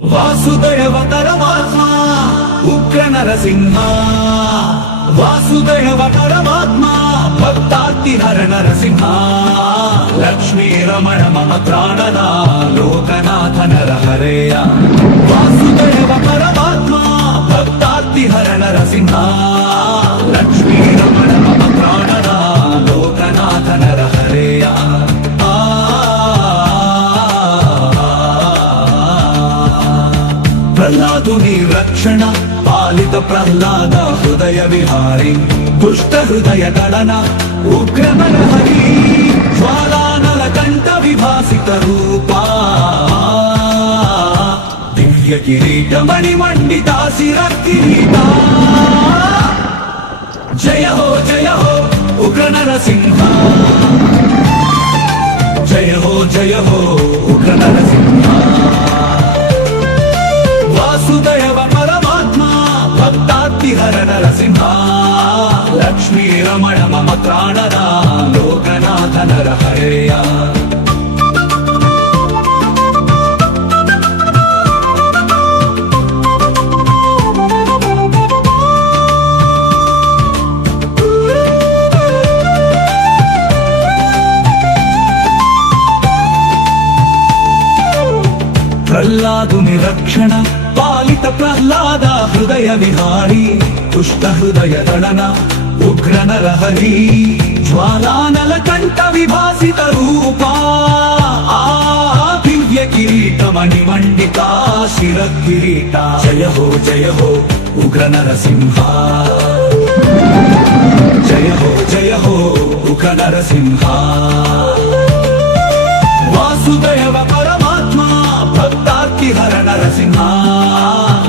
వాసుదేవ పరమాత్మ ఉగ్ర నరసింహ వాసుదేవ పరమాత్మ భక్తార్తి హర నరసింహ లక్ష్మీ రమణ మమ ప్రాణదా లోకనాథ నరహరేయ వాసుదేవ పరమాత్మ భక్తార్తి హర నరసింహ లక్ష్మీ రమణ మమ ప్రాణదా లోకనాథ నరహరేయ ప్రహ్లాదుని రక్షణ పాలిత ప్రహ్లాద హృదయ విహారి దుష్ట హృదయ దళన ఉగ్ర నరహరి జ్వాలానల కంఠ విభాసిత రూపా దివ్య కిరీట మణిమండిత శిర కిరీట జయ హో ఉగ్ర నరసింహ జయ హో ఉగ్ర నరసింహ వాసుదేవ పరమాత్మ భక్తార్తి హర నరసింహ లక్ష్మీ రమణ మమ ప్రాణదా లోకనాథ నరహరేయ ప్రహ్లాదుని రక్షణ పాలిత ప్రహ్లాద హృదయ విహారి దుష్ట హృదయ దళన ఉగ్ర నరహరి జ్వాలానల కంఠ విభాసిత రూపా దివ్య కిరీట మణిమండిత శిర కిరీట జయ హో ఉగ్ర నరసింహ జయ హో ఉగ్ర నరసింహ వాసుదేవ పరమాత్మ భక్తార్తి హర నరసింహ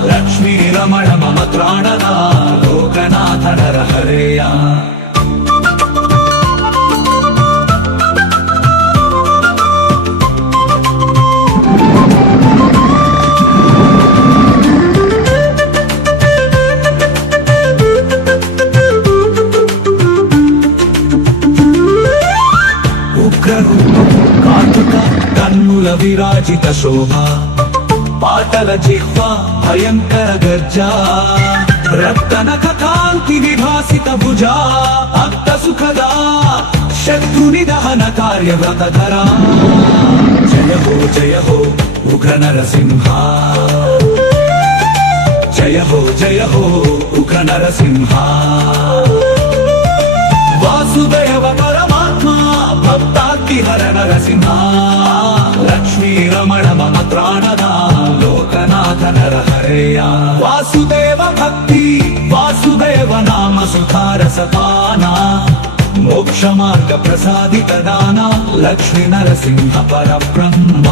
లక్ష్మీ రమణ మమ ప్రాణదా లోకనాథ నరహరేయ కన్నుల విరాజిత శోభ పాటల జిహ్వ భయంకర గర్జా రక్తనఖ కాంతి విభాసిత భుజా భక్త సుఖదా శత్రుని దహన కార్యవ్రతధరా జయ హో ఉగ్ర నరసింహ జయ హో ఉగ్ర నరసింహ వాసుదేవ పరమాత్మ భక్తార్తి హర నరసింహ లక్ష్మీ రమణ మమ ప్రాణదా లోకనాథ నరహరేయ వాసుదేవ భక్తి వాసుదేవ నామ సుఖారసపాన మోక్ష మార్గ ప్రసాదిత దాన లక్ష్మీ నరసింహ పరబ్రహ్మ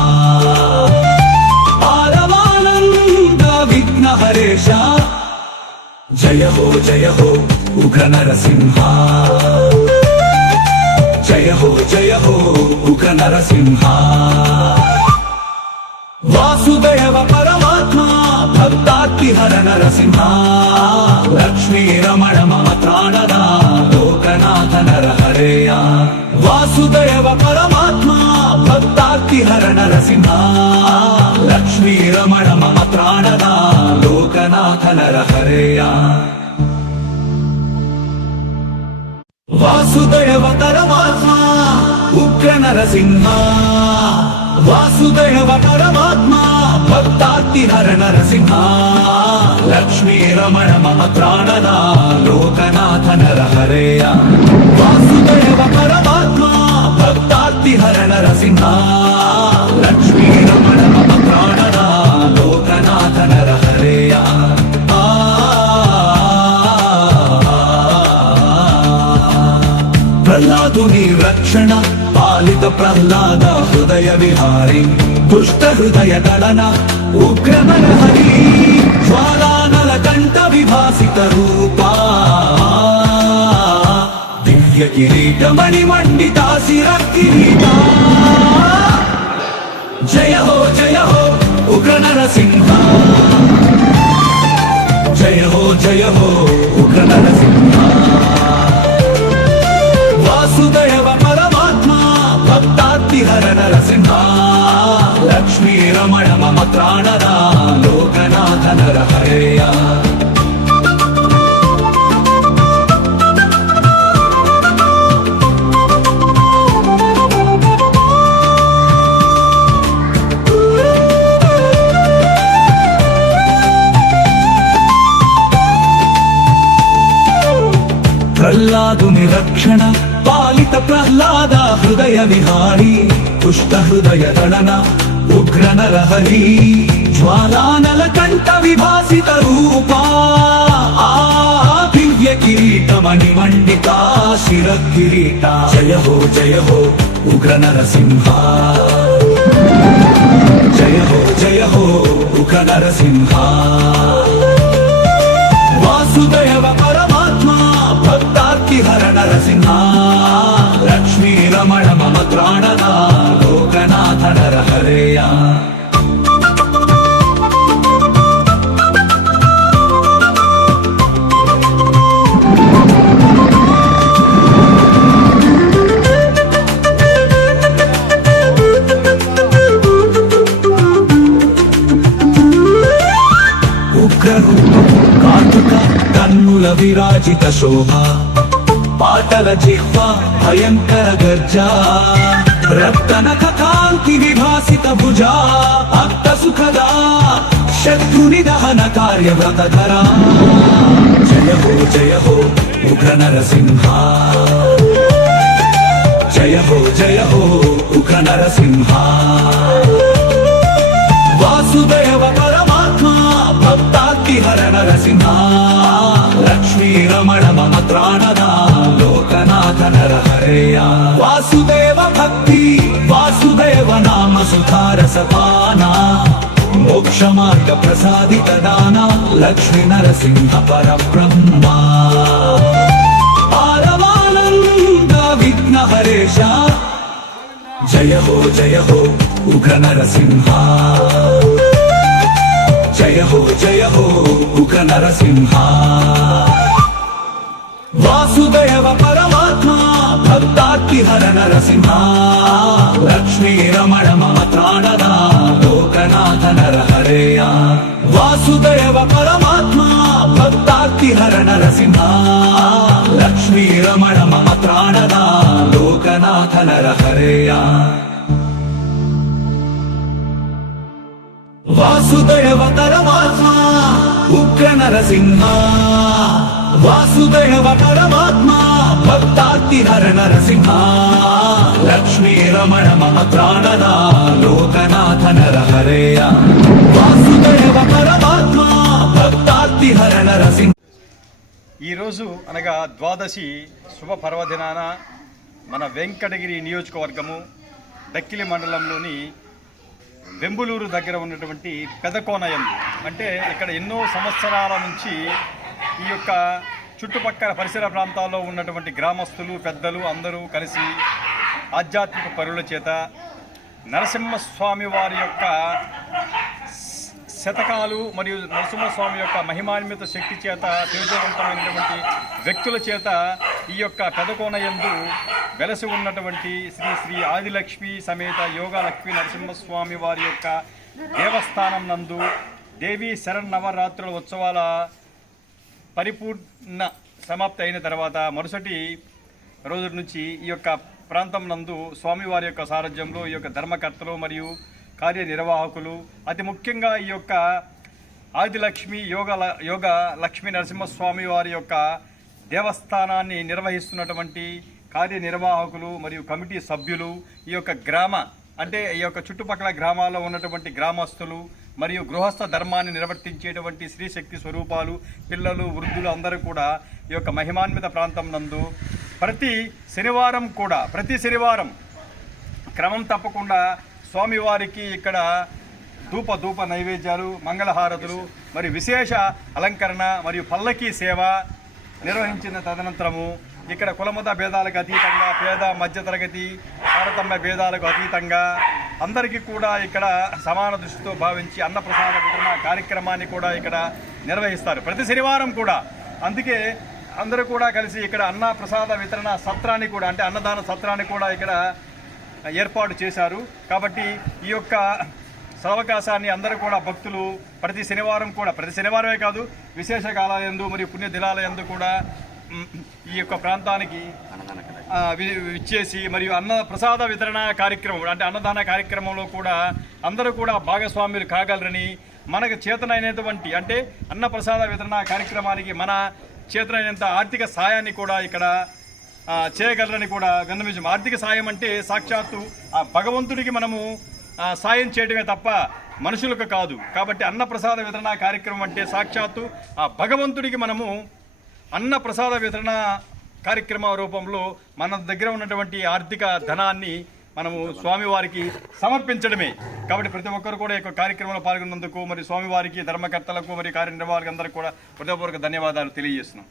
ఆరవానంద విఘ్న హరేష జయ హో ఉగ్ర నరసింహ జయ హో ఉగ్ర నరసింహ వాసుదేవ పరమాత్మ భక్తార్తి హర నరసింహ లక్ష్మీ రమణ మమ ప్రాణదా లోకనాథ నరహరేయ వాసుదేవ పరమాత్మ భక్తార్తి హర నరసింహ లక్ష్మీ రమణ మమ ప్రాణదా లోకనాథ నరహరేయ వాసుదేవ పరమాత్మ ఉగ్ర నరసింహ వాసుదేవ పరమాత్మ భక్తార్తి హర నరసింహ లక్ష్మీ రమణ మమ ప్రాణదా లోకనాథ నరహరేయ వాసుదేవ పరమాత్మ భక్తార్తి హర నరసింహ లక్ష్మీ రమణ మమ ప్రాణదా లోకనాథ నరహరేయ ప్రహ్లాదుని రక్షణ పాలిత ప్రహ్లాద హృదయ విహారి దుష్ట హృదయ దళన ఉగ్ర నరహరి జ్వాలానల కంఠ విభాసిత రూపా దివ్య కిరీట మణిమండిత శిర కిరీట జయ హో ఉగ్ర నరసింహ జయ హో ఉగ్ర నరసింహ వాసుదేవ పరమాత్మ భక్తార్తి హర నరసింహ లక్ష్మీ రమణ మమ ప్రాణదా ప్రహ్లాదుని రక్షణ పాలిత ప్రహ్లాద హృదయ విహారీ దుష్ట హృదయ దళన ఉగ్ర నరహరి జ్వాలానల కంఠ విభాసిత రూపా దివ్య కిరీటమణి మండితా శిర కిరీట జయ హో ఉగ్ర నరసింహ జయ హో ఉగ్ర నరసింహ వాసుదేవ పరమాత్మ భక్తార్తిహర నరసింహ లక్ష్మీ రమణ మమ త్రాణన లోకనాథ నరహరేయ కాటుక కన్నుల విరాజిత శోభ పాటల జిహ్వ భయంకర గర్జా రక్తనఖ కాంతి విభాసిత భుజా భక్త సుఖదా శత్రుని దహన కార్యవ్రతధరా జయ హో ఉగ్ర నరసింహ జయ హో ఉగ్ర నరసింహ వాసుదేవ పరమాత్మ భక్తార్తిహర నరసింహ లక్ష్మీ రమణ మమ త్రాణద లోకనాథ నరహరేయ వాసుదేవ భక్తి వాసుదేవ నామ సుధారసపాన మోక్ష మార్గ ప్రసాదిత దాన లక్ష్మీ నరసింహ పరబ్రహ్మ ఆరవానంద విఘ్న హరేష జయ హో ఉగ్ర నరసింహ జయ హో ఉగ్ర నరసింహ వాసుదేవ పరమాత్మ భక్తార్తిహర నరసింహ లక్ష్మీ రమణ మమ త్రాణద లోకనాథ నరహరేయ వాసుదేవ పరమాత్మ భక్తార్తిహర నరసింహ లక్ష్మీ రమణ మమ త్రాణద లోకనాథ నరహరేయ వాసుదేవ పరమాత్మ ఉగ్ర నరసింహ వాసుదేవ పరమాత్మ భక్తార్తిహర నరసింహ లక్ష్మీ రమణ మమ త్రాణద లోకనాథ నరహరేయ వాసుదేవ పరమాత్మ భక్తార్తిహర నరసింహ. ఈరోజు అనగా ద్వాదశి శుభ పర్వదినాన మన వెంకటగిరి నియోజకవర్గము దక్కిలి మండలంలోని వెంబులూరు దగ్గర ఉన్నటువంటి పెదకోనయందు అంటే ఇక్కడ ఎన్నో సంవత్సరాల నుంచి ఈ యొక్క చుట్టుపక్కల పరిసర ప్రాంతాల్లో ఉన్నటువంటి గ్రామస్తులు పెద్దలు అందరూ కలిసి ఆధ్యాత్మిక పరుల చేత నరసింహస్వామి వారి యొక్క శతకాలు మరియు నరసింహస్వామి యొక్క మహిమాన్విత శక్తి చేత తేజవంతమైనటువంటి వ్యక్తుల చేత ఈ యొక్క పెదకోనయందు వెలసి ఉన్నటువంటి శ్రీ శ్రీ ఆదిలక్ష్మి సమేత యోగా లక్ష్మీ నరసింహస్వామి వారి యొక్క దేవస్థానం నందు దేవీ శరన్నవరాత్రుల ఉత్సవాల పరిపూర్ణ సమాప్తి అయిన తర్వాత మరుసటి రోజు నుంచి ఈ యొక్క ప్రాంతం నందు స్వామివారి యొక్క సారథ్యంలో ఈ యొక్క ధర్మకర్తలు మరియు కార్యనిర్వాహకులు అతి ముఖ్యంగా ఈ యొక్క ఆదిలక్ష్మి యోగ లక్ష్మీ నరసింహస్వామి వారి యొక్క దేవస్థానాన్ని నిర్వహిస్తున్నటువంటి కార్యనిర్వాహకులు మరియు కమిటీ సభ్యులు ఈ యొక్క అంటే ఈ యొక్క చుట్టుపక్కల గ్రామాల్లో ఉన్నటువంటి గ్రామస్తులు మరియు గృహస్థ ధర్మాన్ని నిర్వర్తించేటువంటి స్త్రీశక్తి స్వరూపాలు పిల్లలు వృద్ధులు అందరూ కూడా ఈ యొక్క మహిమాన్విత ప్రాంతం నందు ప్రతి శనివారం క్రమం తప్పకుండా స్వామివారికి ఇక్కడ ధూప నైవేద్యాలు మంగళహారతులు మరియు విశేష అలంకరణ మరియు పల్లకీ సేవ నిర్వహించిన తదనంతరము ఇక్కడ కులమత భేదాలకు అతీతంగా పేద మధ్యతరగతి తారతమ్య భేదాలకు అతీతంగా అందరికీ కూడా ఇక్కడ సమాన దృష్టితో భావించి అన్నప్రసాద వితరణ కార్యక్రమాన్ని కూడా ఇక్కడ నిర్వహిస్తారు ప్రతి శనివారం కూడా. అందుకే అందరూ కూడా కలిసి ఇక్కడ అన్న ప్రసాద వితరణ సత్రాన్ని కూడా అంటే అన్నదాన సత్రాన్ని కూడా ఇక్కడ ఏర్పాటు చేశారు. కాబట్టి ఈ యొక్క సవకాశాన్ని అందరూ కూడా భక్తులు ప్రతి శనివారమే కాదు విశేష కాలాలందు మరియు పుణ్య దినాలయందు కూడా ఈ యొక్క ప్రాంతానికి విచ్చేసి మరియు అన్న ప్రసాద వితరణ కార్యక్రమం అంటే అన్నదాన కార్యక్రమంలో కూడా అందరూ కూడా భాగస్వాములు కాగలరని మనకు చేతనైనటువంటి అంటే అన్న ప్రసాద వితరణ కార్యక్రమానికి మన చేతనైనంత ఆర్థిక సాయాన్ని కూడా ఇక్కడ చేయగలరని కూడా విన్నవించాం. ఆర్థిక సాయం అంటే సాక్షాత్తు ఆ భగవంతుడికి మనము సాయం చేయడమే తప్ప మనుషులకు కాదు. కాబట్టి అన్నప్రసాద వితరణ కార్యక్రమం అంటే సాక్షాత్తు ఆ భగవంతుడికి మనము అన్నప్రసాద వితరణ కార్యక్రమ రూపంలో మన దగ్గర ఉన్నటువంటి ఆర్థిక ధనాన్ని మనము స్వామివారికి సమర్పించడమే. కాబట్టి ప్రతి ఒక్కరు కూడా ఈ కార్యక్రమంలో పాల్గొన్నందుకు మరి స్వామివారికి, ధర్మకర్తలకు, మరి కార్యనిర్వాహకులందరికీ కూడా హృదయపూర్వక ధన్యవాదాలు తెలియజేస్తున్నాం.